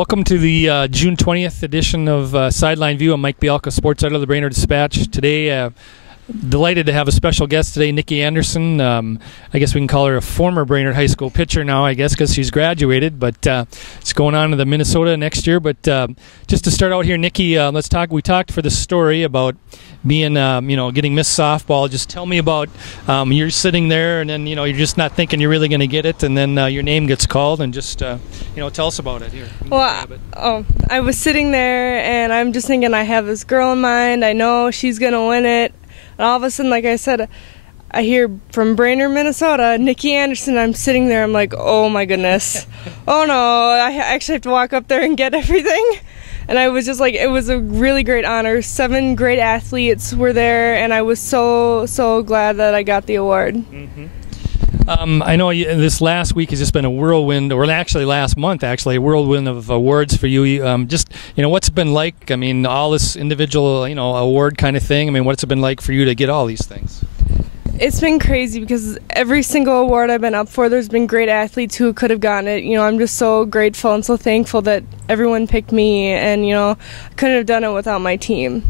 Welcome to the June 20th edition of Sideline View. I'm Mike Bialka, sports editor of the Brainerd Dispatch. Today, delighted to have a special guest today, Nikki Anderson. I guess we can call her a former Brainerd High School pitcher now, I guess, because she's graduated. But it's going on to the Minnesota next year. But just to start out here, Nikki, let's talk. We talked for the story about being, getting Miss Softball. Just tell me about you're sitting there, and then you're just not thinking you're really going to get it, and then your name gets called, and just tell us about it here. Well, I was sitting there, and I'm just thinking, I have this girl in mind. I know she's going to win it. And all of a sudden, like I said, I hear from Brainerd, Minnesota, Nikki Anderson. I'm sitting there. I'm like, oh, my goodness. Oh, no. I actually have to walk up there and get everything. And I was just like, it was a really great honor. 7 great athletes were there, and I was so, so glad that I got the award. Mm-hmm. I know this last week has just been a whirlwind, or actually last month, a whirlwind of awards for you. What's it been like? I mean, all this individual, award kind of thing. I mean, what's it been like for you to get all these things? It's been crazy because every single award I've been up for, there's been great athletes who could have gotten it. I'm just so grateful and so thankful that everyone picked me, and, I couldn't have done it without my team.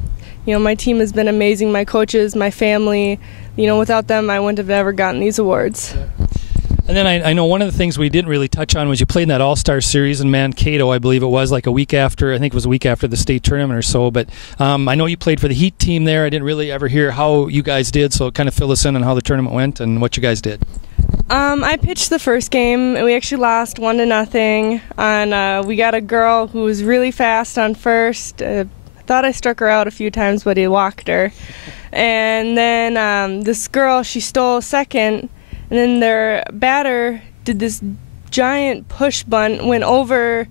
My team has been amazing, my coaches, my family. Without them, I wouldn't have ever gotten these awards. And then I know one of the things we didn't really touch on was you played in that All-Star Series in Mankato, I believe it was, like a week after, I think it was a week after the state tournament or so. But I know you played for the Heat team there. I didn't really ever hear how you guys did, so kind of fill us in on how the tournament went and what you guys did. I pitched the first game, and we actually lost 1-0. And we got a girl who was really fast on first. I thought I struck her out a few times, but he walked her. And then this girl, she stole second, and then their batter did this giant push bunt, went over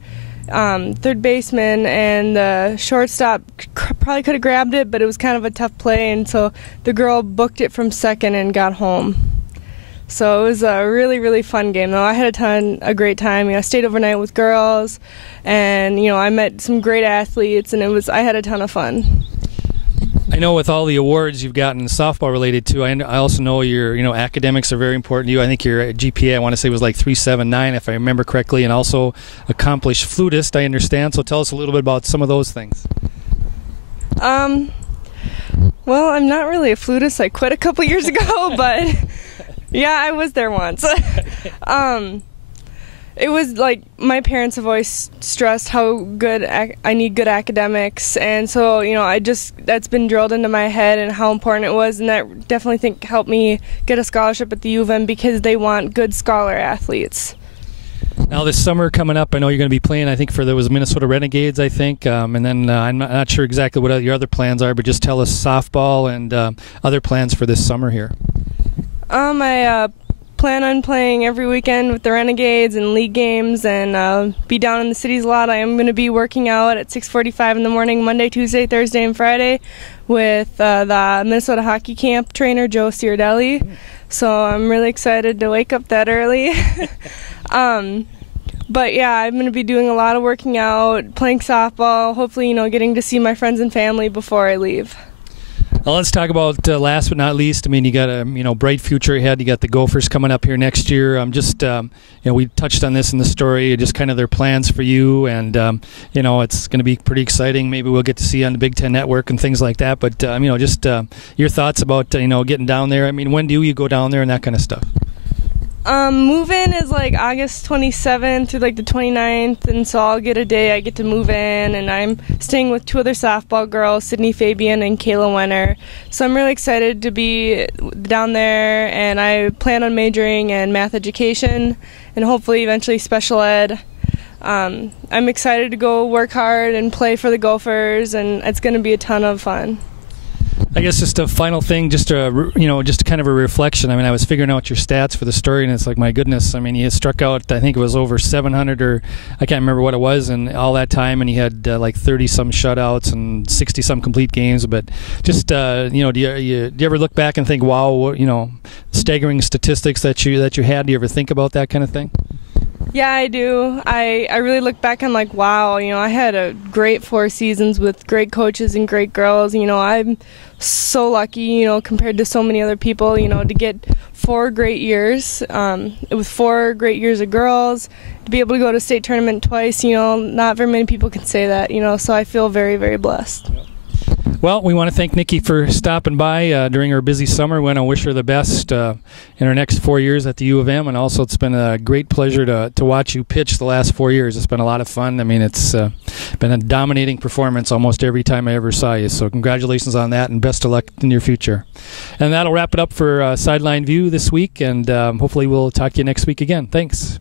third baseman, and the shortstop probably could have grabbed it, but it was kind of a tough play, and so the girl booked it from second and got home. So it was a really, really fun game, though. I had a great time. I stayed overnight with girls, and I met some great athletes, and I had a ton of fun. I know with all the awards you've gotten softball related to, I also know your academics are very important to you. I think your GPA, I want to say, was like 3.79 if I remember correctly, and also accomplished flutist, I understand. So tell us a little bit about some of those things. Well, I'm not really a flutist. I quit a couple years ago, but yeah, I was there once. It was like my parents have always stressed how good I need good academics, and so that's been drilled into my head and how important it was, and that definitely helped me get a scholarship at the U of M because they want good scholar athletes. Now this summer coming up, I know you're going to be playing. I think there was Minnesota Renegades, I think, and then I'm not sure exactly what your other plans are, but just tell us softball and other plans for this summer here. I plan on playing every weekend with the Renegades and league games, and be down in the cities a lot. I am going to be working out at 6:45 in the morning, Monday, Tuesday, Thursday, and Friday with the Minnesota hockey camp trainer, Joe Ciardelli. So I'm really excited to wake up that early. But yeah, I'm going to be doing a lot of working out, playing softball, hopefully, getting to see my friends and family before I leave. Well, let's talk about last but not least. I mean, you got a bright future ahead. You got the Gophers coming up here next year. We touched on this in the story, just kind of their plans for you, and it's going to be pretty exciting. Maybe we'll get to see you on the Big Ten Network and things like that. But just your thoughts about getting down there. I mean, when do you go down there and that kind of stuff? Move-in is like August 27th through like the 29th, and so I'll get a day I get to move in, and I'm staying with 2 other softball girls, Sydney Fabian and Kayla Wenner. So I'm really excited to be down there, and I plan on majoring in math education and hopefully eventually special ed. I'm excited to go work hard and play for the Gophers, and it's going to be a ton of fun. I guess just a final thing, just kind of a reflection. I mean, I was figuring out your stats for the story, and it's like, my goodness. I mean, he struck out, I think it was over 700, or I can't remember what it was, and all that time, and he had like 30-some shutouts and 60-some complete games. But just, do you ever look back and think, wow, staggering statistics that you had? Do you ever think about that kind of thing? Yeah, I do. I really look back and like, wow, I had a great 4 seasons with great coaches and great girls. I'm so lucky, compared to so many other people, to get 4 great years. With 4 great years of girls, to be able to go to state tournament twice, not very many people can say that, so I feel very, very blessed. Well, we want to thank Nikki for stopping by during her busy summer. We want to wish her the best in her next 4 years at the U of M, and also it's been a great pleasure to watch you pitch the last 4 years. It's been a lot of fun. I mean, it's been a dominating performance almost every time I ever saw you, so congratulations on that, and best of luck in your future. And that'll wrap it up for Sideline View this week, and hopefully we'll talk to you next week again. Thanks.